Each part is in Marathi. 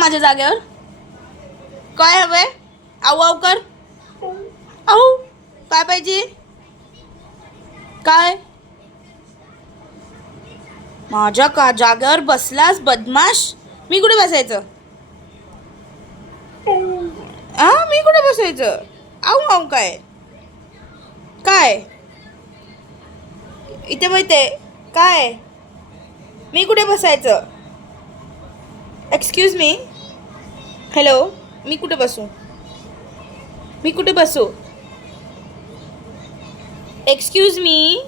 माझ्या जागेवर. काय हवंय? आऊ आऊ कर. आऊ. काय पाहिजे? काय? माझ्या का जागेवर बसलास बदमाश? मी कुठे बसायचं? मी कुठे बसायचं? आऊ आऊ काय? काय? इथे माहिती काय? मी कुठे बसायचं? Excuse me. हॅलो. मी कुठे बसू? मी कुठे बसू? Excuse me.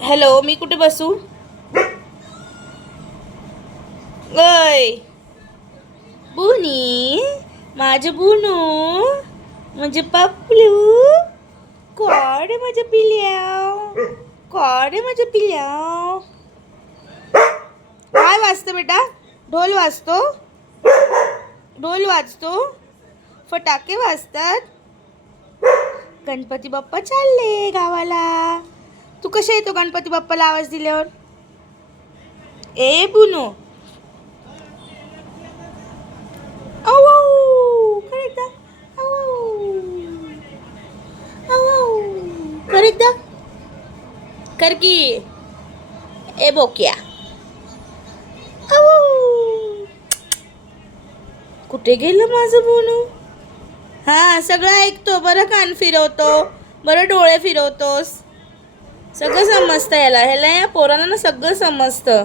हॅलो. मी कुठे बसू? गय बुनी. माझं बुनू. म्हणजे पपलू. कोण माझ्या पिल्याव? कोण माझ्या पिल्याव? काय वाजतं बेटा? ढोल वाजतो. ढोल वाजतो. फटाके वाजतात. गणपती बाप्पा चालले गावाला. तू कशा येतो गणपती बाप्पाला आवाज दिल्यावर? ए बुनू. आऊ कर एकदा. आऊ आऊ कर एकदा. कर की. ए बोक्या. कुठे गेलं माझं बोनू? हा सगळं ऐकतो. बरं कान फिरवतो. बरं डोळे फिरवतोस. सगळं समजतं ह्याला. ह्याला या पोरांना ना सगळं समजतं.